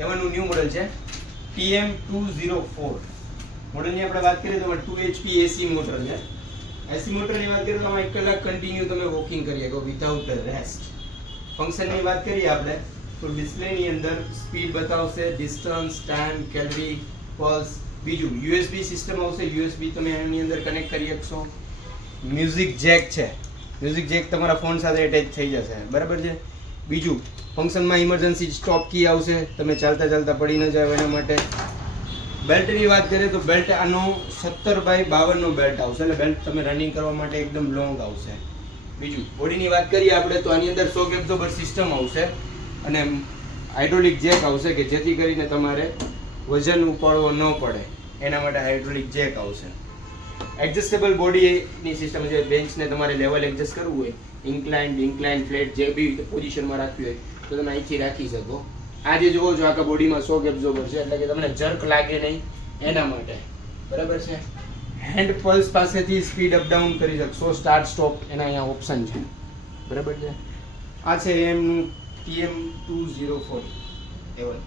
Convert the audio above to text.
એવાનું new model છે TM204 મોડલની આપણે વાત કરીએ તો 2 HP AC મોટર છે. એસી મોટરની વાત કરીએ તો આમાં 1 કલાક કન્ટિન્યુ તમે વોકિંગ કરી શકો વિધાઉટ રેસ્ટ. ફંક્શનની વાત કરીએ આપણે તો ડિસ્પ્લેની અંદર સ્પીડ બતાવશે, ડિસ્ટન્સ, ટાઈમ, કેલરી, પલ્સ. બીજું USB સિસ્ટમ આવશે, USB તમે એની અંદર કનેક્ટ કરી શકશો. મ્યુઝિક જેક છે, મ્યુઝિક જેક તમારા ફોન સાથે એટેચ થઈ જશે, બરાબર છે. બીજું ફંક્શનમાં ઇમરજન્સી સ્ટોપ કી આવશે, તમે ચાલતા ચાલતા પડી ન જાવ એના માટે. બેલ્ટની વાત કરીએ તો બેલ્ટ આનો 17x52 નો બેલ્ટ આવશે, એટલે બેલ્ટ તમે રનિંગ કરવા માટે એકદમ લોંગ આવશે. બીજું બોડીની વાત કરીએ આપણે તો આની અંદર શોક એબ્ઝોર્બર સિસ્ટમ આવશે અને હાઇડ્રોલિક જેક આવશે કે જેથી કરીને તમારે વજન ઉપાડવો ન પડે એના માટે હાઇડ્રોલિક જેક આવશે. એડજસ્ટેબલ બોડીની સિસ્ટમ છે, બેન્ચને તમારે લેવલ એડજસ્ટ કરવું હોય, ઇન્ક્લાઇન ફ્લેટ જે બી પોઝિશનમાં રાખવી હોય તો તમે અહીંથી રાખી શકો. આ જે જોવો છો આખા બોડીમાં શોક એબ્ઝોર્બર છે, એટલે કે તમને જર્ક લાગે નહીં એના માટે, બરાબર છે. હેન્ડ પલ્સ પાસેથી સ્પીડ અપ ડાઉન કરી શકશો, સ્ટાર્ટ સ્ટોપ એના અહીંયા ઓપ્શન છે, બરાબર છે. આ છે એમનું TM204 A1.